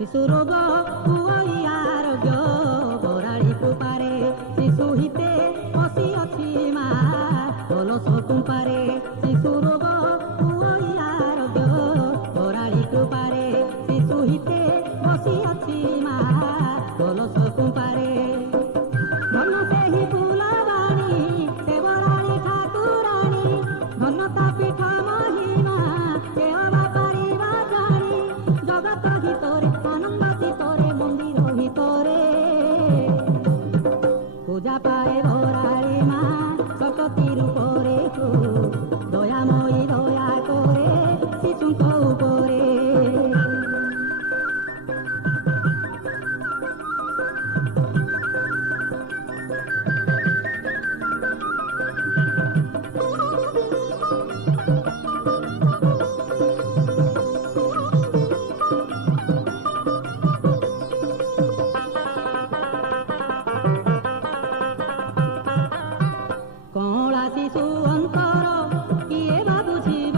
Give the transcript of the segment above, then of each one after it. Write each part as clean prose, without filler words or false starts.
शिशु रोग आरोग्य बराड़ी कृपारे शिशु हिते बसी अच्छी मा कलश कुंपारे शिशु रोग आरोग्य बराड़ी कृपारे शिशु हिते बसी अच्छी मा कलश कुंपारे धन से ही फूलवाणी से बराड़ी ठाकुराणी धनता पीठ महिमा से अबा पारिबा जानी जगत हितरे पूजा पाए बराड़ी मा सकती रूपरे दयामयी दया करे शिशुक उपरे कौला शिशु अंतर किए बुझीब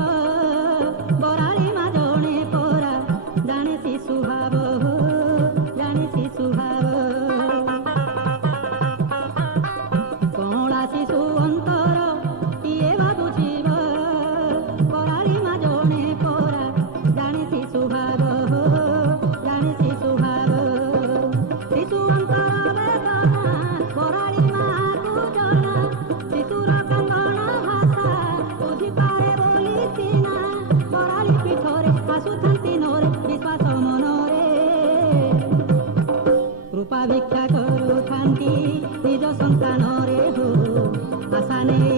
बराड़ी मा जणे परा जाने शिशु भाव जाने शिशु भाव कौला शिशु अंतर किए बुझीब बराड़ी मा जणे परा जाने शिशु भाव जाने शिशु भाव शिशु अंतर वेदना बराड़ी मा को जना शिशुर कंगना भाषा बुझिपारे बोली सीना बराड़ी पीठरे आसुथांती नरे विश्वास मनरे कृपा भिक्षा करुथांती निज संतानरे हो आशा ने